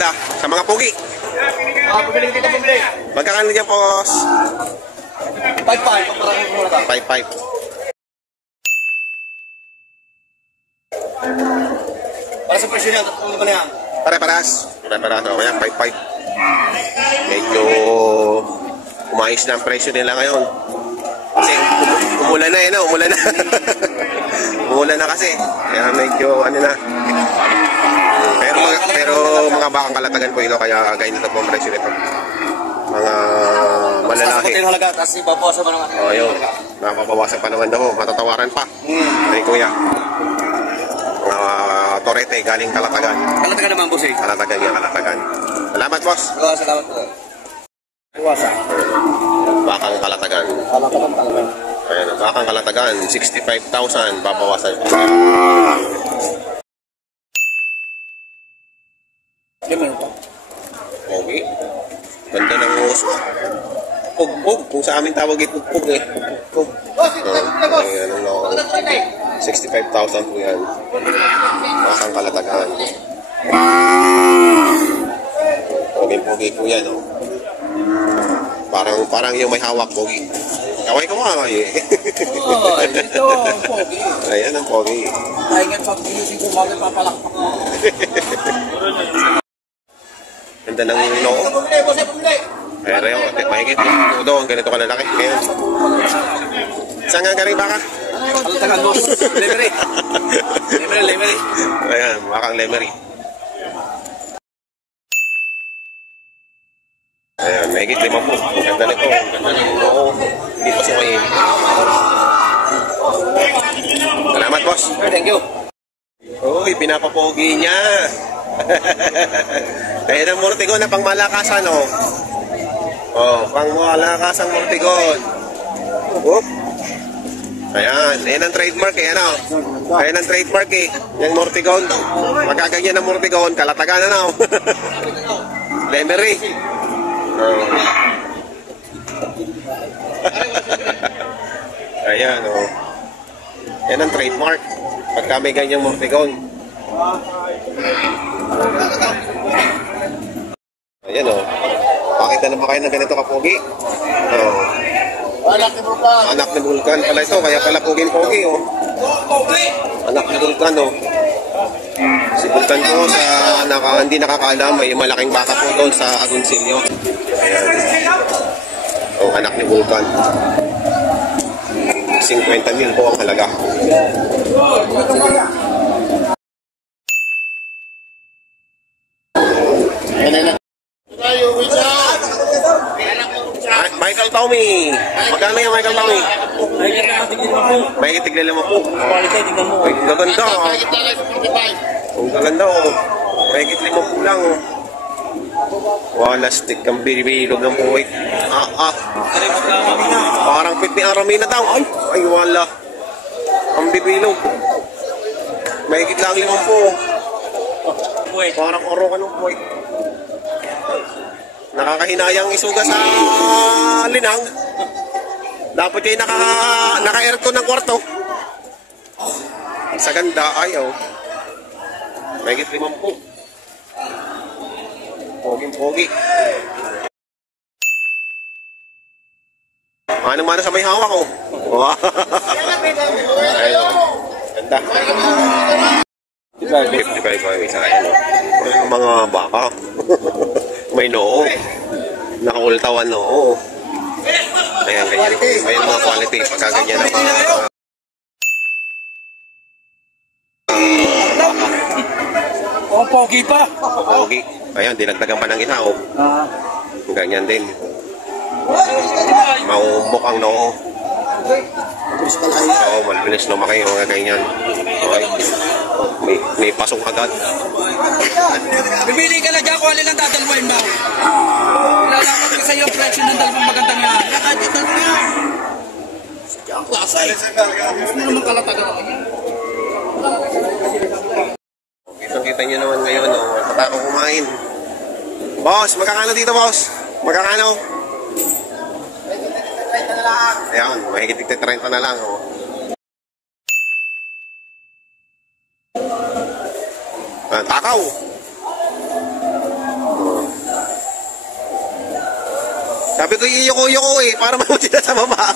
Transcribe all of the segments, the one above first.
Sa mga pugi. Pabili dito, pabili. Magkakano dyan, boss? 5-5. 5-5. Para sa presyo niya, ano ba na yan? Pare-paras. Pare-paras. O, kaya 5-5. Medyo umayos na ang presyo nila ngayon. Kasi umulan na yun, umulan na. Umulan na kasi. Kaya medyo ano na. Pero mga bakang kalatagan po ito, kaya ganito po ang presyo nito. Mga malalaki. Kasi babawasan pa naman. O, yun. Napabawasan pa naman daw. Matatawaran pa. Ay, kuya. Mga torete, galing Kalatagan. Kalatagan naman, boss eh. Kalatagan yan, Kalatagan. Salamat, boss. Salamat po. Iwasan. Bakang Kalatagan. Kalatagan talaga. Ayan, bakang Kalatagan, 65,000, babawasan. Meron pa. Okay. Ganda ng uso. Pugpug. Kung sa amin tawag ito, pugpug eh. Pugpug. Ayan, 65,000 po yan. Bakang Kalatagan. Pogi po yan, oh. Parang yung may hawak, pogi. Kaway ko mga kayo eh. Oo, ito ang pogi. Ayan ang pogi. Pahingan sa pinusin ko, bakit papalakpak mo? Ganda ng noo. Pero yung mahigit yung udo, ang ganito kalalaki. Ngayon. Saan nga galing baka? Kalatagan, boss. Lemery. Lemery. Ayan, bakang lemery. Ayan, mahigit 5 po. Ang ganda nito. Ang ganda ng noo. Hindi pa siya may... Salamat, boss. Thank you. Uy, pinapapogi niya. Kaya ng Mortigon na pang malakasan, oh. Oh, pang malakasan Mortigon. Oop. Ayan, yan ang trademark eh, ano? Ayan ang trademark eh. Yung Mortigon. Magkaganyan ng Mortigon, Kalatagan na, no? Lemery. Oh. Ayan, oh. Yan ang trademark. Pagka may ganyang Mortigon. Ayan, oh. Pakita na ba kayo ng ganito kapogi? Oh. Anak ni Vulcan. Anak ni Vulcan pala ito, kaya pala pugin-pogi, oh. Anak ni Vulcan, oh. Si Vulcan po, hindi nakakaalam, may malaking baka po doon sa Agoncillo. Ayan. Oh, anak ni Vulcan. 50,000 po ang halaga. Michael Tommy. Magkano yan, Michael Tommy? May tignan mo po. Ay, gaganda. Ang gaganda, oh. May tignan mo po lang, oh. Wala stick ang bilog ng buhay. Parang pit ni Aramina daw. Ay, wala. Ang bibilog. May lang 5 po. Parang oro ka ng buhay. Nakakahinayang isuga sa linang. Dapat kayo naka-aircon ng kwarto. Sa ganda, ayaw. May 5 po. Poging-pogi. Ano-mano sa may hawak, oh. Ayun. Ganda. 55 isa kayo, no? Mga baka. May noo. Nakaultawan noo. Ayan, ganyan. Ayan mga quality. Pagka ganyan na mga... Pogi pa. Pogi. Ayan, dinagdagan pa ng isa, oh. Ganyan din. Maumok ang noo. Oo, malbilis lumaki yung mga ganyan. Okay. May pasok agad. Bibili ka na dyan kung alin ang dadalwain mo. Lalaman ko sa iyo presyo ng dalawang magandang yan. Kahit yung dalawa yan. Sadya ang klasa eh. Gusto mo naman Kalatagan ako yan. Kita nyo naman ngayon, oh. Matako kumain. Boss, magkakano dito, boss? Magkakano? Ayan, mahigit 30 na lang, oh. Takaw. Sabi ko, iyuko-yuko eh, para mabuti na sa baba.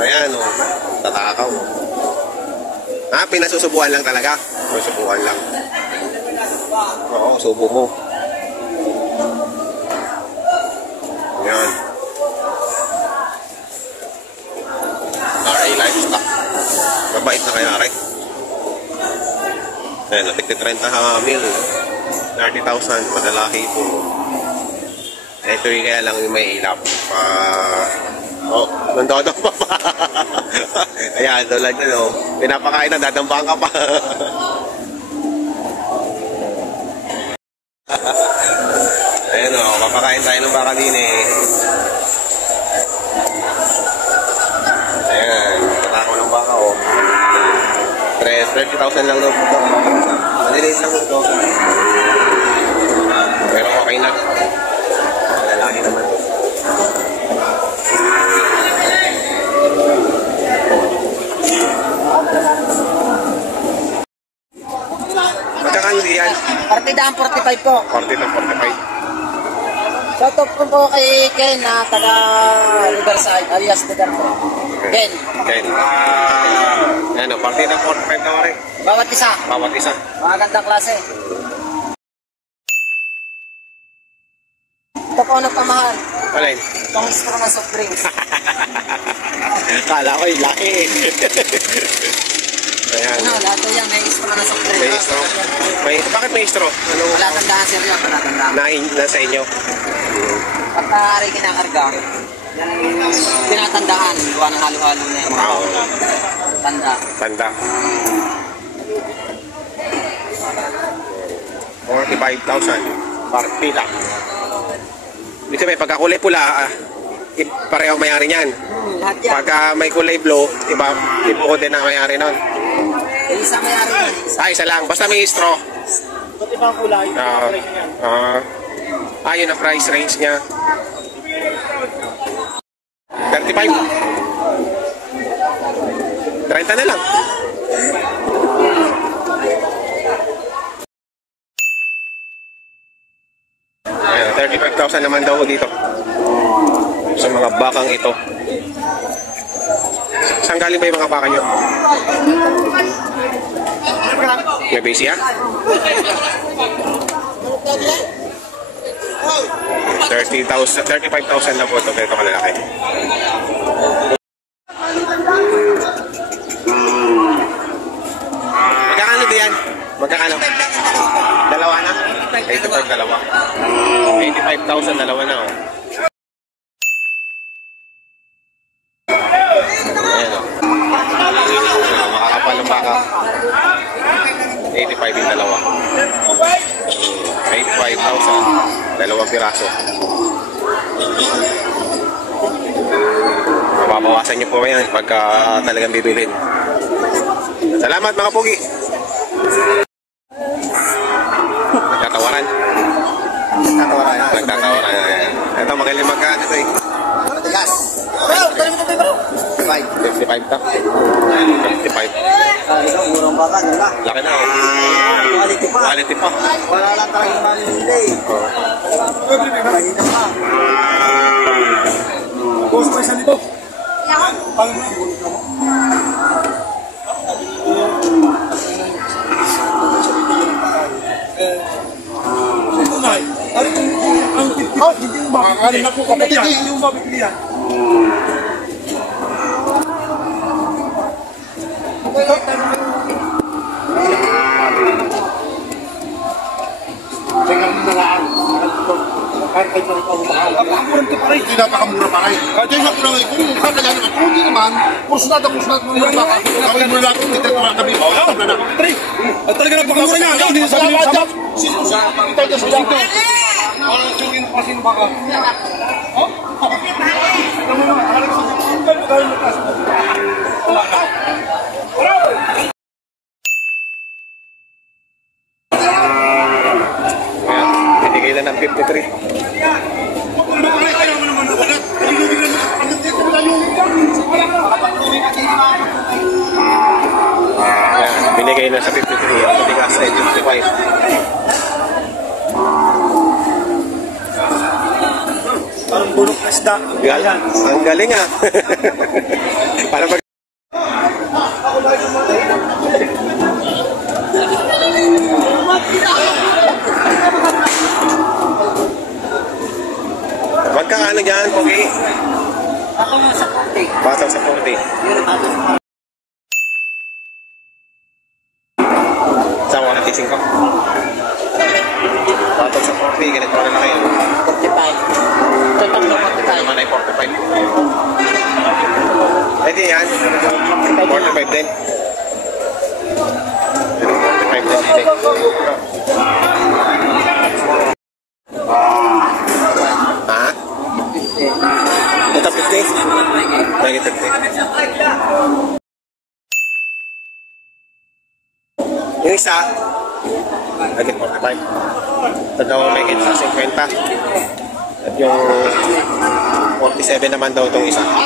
Ayan, oh. Tatakaw. Pinasusubuan lang talaga. Susubuan lang. Oo, subo mo. Ayan. RA Livestock. Mabait na kaya, Rek. Ayan, natigti 30 mil. 30,000, madalaki po. Ito yung kaya lang yung may ilap. Nandodo pa pa. Ayan, tulad yun, oh. Pinapakain na, dadambang ka pa. Ayan, oh, papakain tayo ng baka din, eh. Ayan, patako ng baka, oh. 30,000 lang daw po ito. Malilit lang ito. Pero okay na. Malalaki naman. Magkakano diyan? Partidaan 45 po. 40 ng 45. Shoutout po kay Ken na taga Riverside, alias Degar po. Ken. Ken. Ano, party ng 45 na rin. Bawat isa. Bawat isa. Mga gandang klase. Ito po nagpamahal. Alin? Itong straw na soft drinks. Kala ko yung laki. Ayan. Ano, lahat po yan may straw na soft May drinks. straw. Bakit may straw? Ano? Wala tandaan sir yun, wala tandaan. Nasa inyo. Pagka rin kinakarga, yan ang tinatandaan. Gawa ng halo-halo na yung mga tanda. Tanda. 45,000. Partida. Ibig sabihin, pagka kulay pula, pareho may-ari niyan. Lahat yan. Pagka may kulay blue, iba ko din ang may-ari nun. Isa may-ari yan. Isa lang. Basta may straw. Ba't ibang kulay? Yun ang price range niya. 35. 30 na lang. Ayan, 35,000 naman daw dito. Sa mga bakang ito. Saan galing ba yung mga baka nyo? May base yan? 35,000 na po ito. Ganito kalalaki. Magkakano diyan? Magkakano? Dalawa na? 85 dalawa. 85,000 dalawa na, oh. Ayan, oh. Makakapal ng baka. 85 yung dalawa. 85,000. Dalawang piraso. Mababawasan niyo po yan pagka talagang bibilin. Salamat mga pugi. Nagtatawaran. Nagtatawaran. Ito magaling magkaan ito eh. Tigas. Bro, tayo mo ito bro. 55 ta. 55. Ikaw, murang baka, diba? Laki na, oh. Quality pa. Quality pa. Wala lang tayong mamimili. Mahina pa. Boss, may isa dito. Tunay. Ang tip-tip, hindi yung mabibili. Hindi yung mabibili yan. Hindi napakamura pa rin. Kaya nga po naman, kung kakailangan naman, kung hindi naman, kursunat mo yung baka. Gawin mo na lang kung hindi naman kami. At talaga napakamura niya. Hindi na sabi niya sa Sino sa kita niya sa dito? Ano yung kasi baka? Ayan, binigay na ng 53. Ayan, binigay na sa 53. Ang matigas ay 55. Parang bulok na isda. Ang galing ah. Para pag... Magkakano dyan, Pogi? Ako nga sa konti. Batang sa 40. Sa 195. Batang sa 40, ganito na kayo. 45. Ito tatlo 45. Naman ay 45. Pwede yan. 45 din. 45 din. Ha? Ito 50? Lagi 50. Yung isa, lagi 45. Tatawang may kita 50. At yung 47 naman daw itong isa. 47.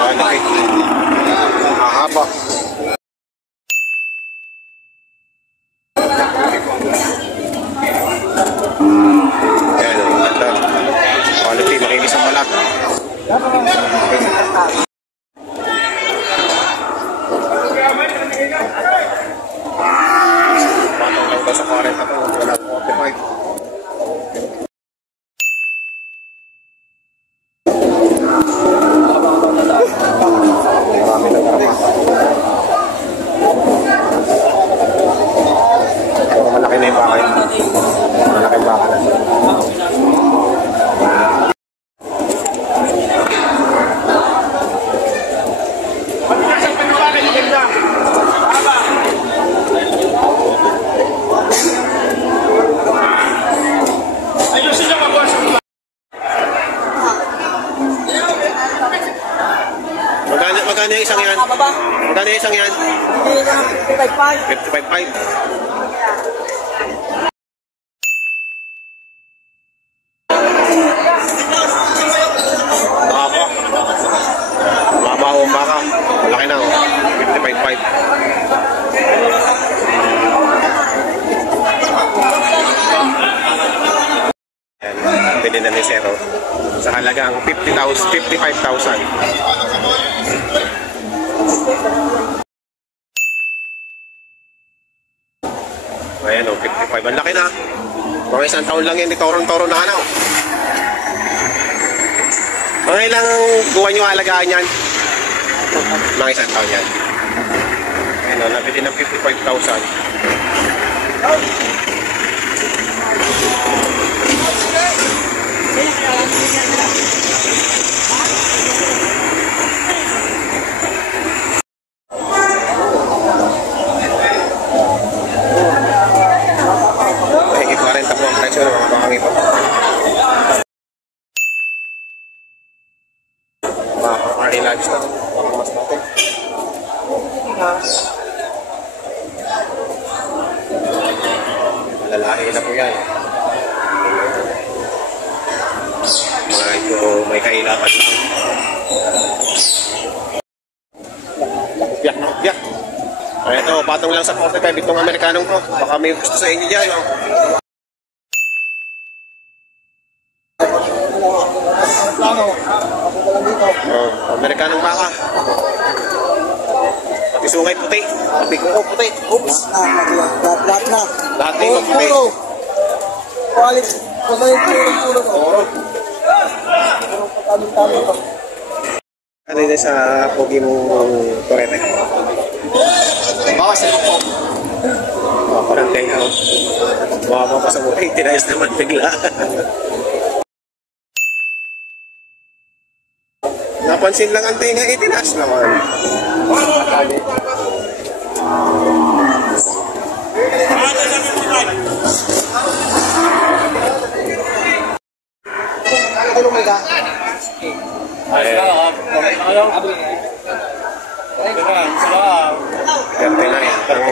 Okay. Mahaba. Ayan, ganda. Quality, makinis ang balat. Patong lang daw sa 40 ito, wala 45. Marami na karapatan. Pero malaki na yung bakay. Malaki yung bakay na. Magkano yung isang yan? Magkano yung isang yan? 55.5. Mahaba. Mahaba o baka. Malaki na o. 55.5. Yan. Pwede na ni Zero. Sa halagang 55,000. Ayan o, 55. Ang laki na. Mga isang taon lang yan, torong-toro na ano. Mga ilang buwan yung alagaan yan? Mga isang taon yan. Ayan o, nabili ng 55,000. Lalaki na po yan. Medyo may kailapan lang. Biyak na biyak. Ito, patong lang sa 45 itong Amerikanong to. Baka may gusto sa inyo dyan. Amerikanong baka. Pati sungay puti. Pati kuko puti. Oops. Lahat na. Lahat na yung puti. Quality. Oo. Ano yun sa pogi mong torete? Bawas na po. Parang tenga. Baka pa sa buhay. Tinayos naman bigla. Napansin lang ang tenga, itinaas naman.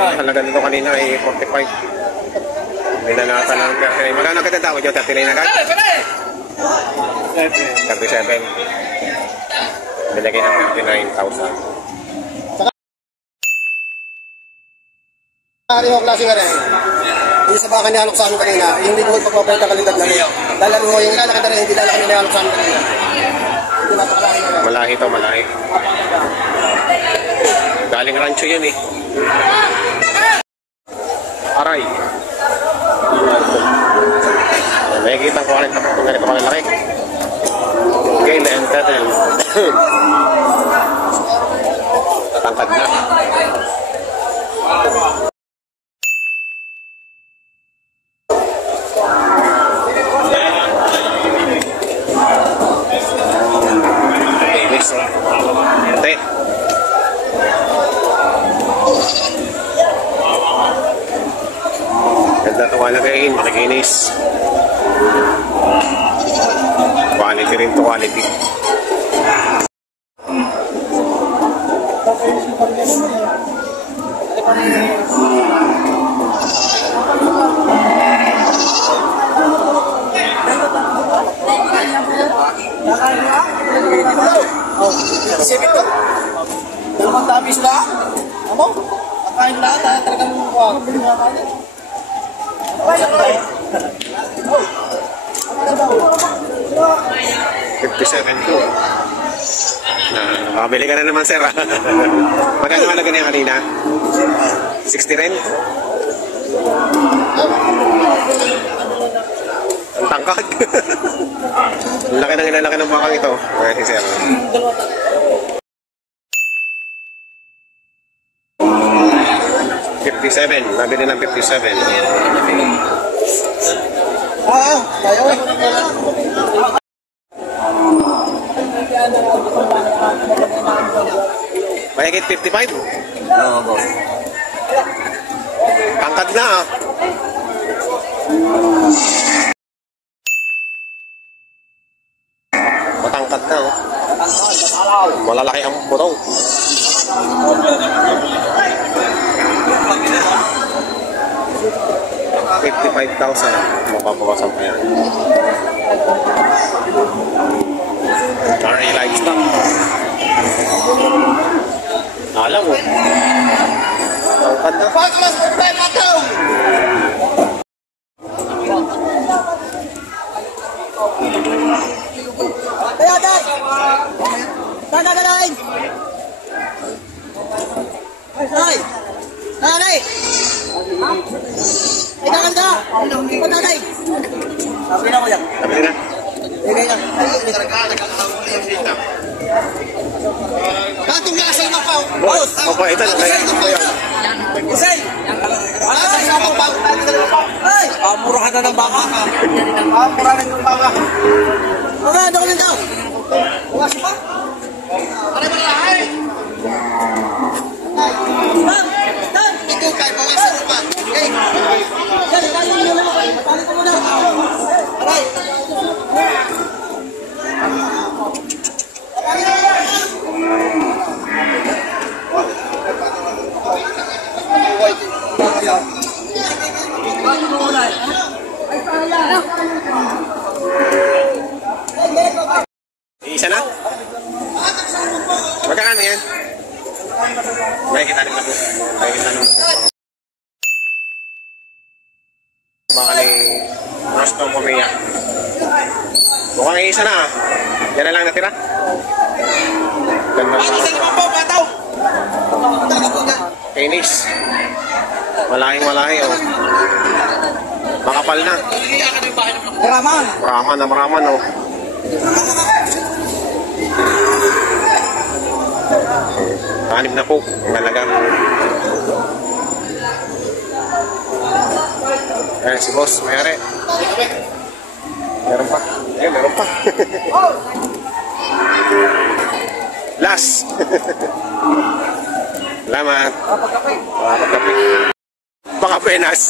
Ang halaga nito kanina ay 45. Binanata ng 39. Magkano kita tawad yung 39 agad? 37. Binagay ng 39,000. Ari ho, klase nga rin. Yung sa baka nihalok sa amin kanina, yung hindi ko magpapapalita kalidad lang yun. Dahil ano ho, yung ilalakad na rin, hindi lalakad na nihalok sa amin kanina. Hindi napakalahin na rin. Malahi to, malahi. Galing rancho yun eh. Aray. May kitang ko rin tapos kung ganito malaki. Okay, and tattle. Tatangkad na. Ate. Ganda ito walagayin, makikinis. Quality rin to, quality. Sipit ko. Dalawang dami sila. Ano? Nakain lahat ha. Talagang wag. 57 to. Nakabili ka na naman, sir. Magkano halaga niya kanina? 60 rin? Ang tangkad. Ang laki ng ilalaki ng bakang ito. Kaya si sir. Nabili ng 57. Tayo. Mahigit 55? Oo, boss. Tangkad na ah. Matangkad na oh. Malalaki ang butong. $55,000. Mapapawasan pa yan. RA Livestock. Alam mo. Tangkad na. Pagkas mo tayo mataw! Kaya day! Sana ganain! Ay! Nanay! Ay, nakan ka! Ba't nanay? Sabi na ko yan. Sabi na. Ligay na. Batong lasa na pa! Boss! Opo, ito na. Isay! Wala sa isa mo, bago tayo na pa. Ay! Murahan na ng baka. Murahan ng baka. Mga, ano ko lang daw? Bukas pa? Pare ba lahat? Bang! Dan! Ito kay bawasan mo pa. Okay? Yan, tayo mo na. Matali ko muna. Aray! Isa na? Magkakano yan? May kita rin na po. May kita rin na po. Baka ni Rostom Pumia. Mukhang isa na ah. Yan na lang natira. Ganda pa. Finish. Malaking oh. Makapal na. Maraman oh. Anim na po ang halaga. Ayan si boss, mayari. Meron pa. Ayan, meron pa. Last. Salamat. Pagkape. Pakapenas.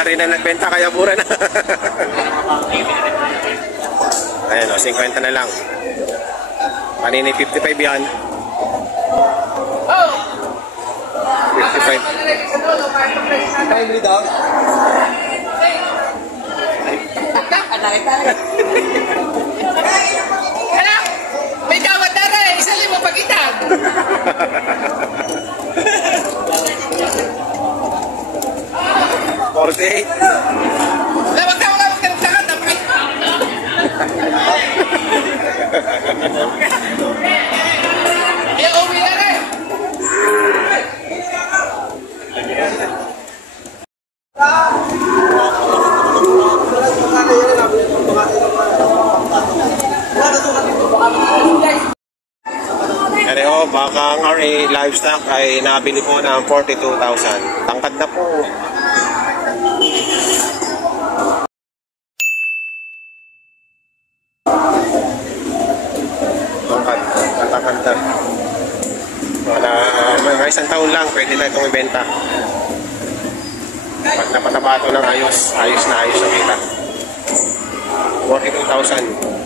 May-ari na nagbenta kaya mura na. Ayan o, 50 na lang. Kanina 55 yan. 55. Anak! May tawad na rin! Isali mo pagitan! $48. Wag ka magtanong tapos. Uwi na rin! Pero baka ang RA Livestock ay nabili po ng 42,000. Tangkad na po. Tangkad na. Mga isang taon lang, pwede na itong ibenta. Pag napataba ito ng ayos, ayos na kita. 42,000.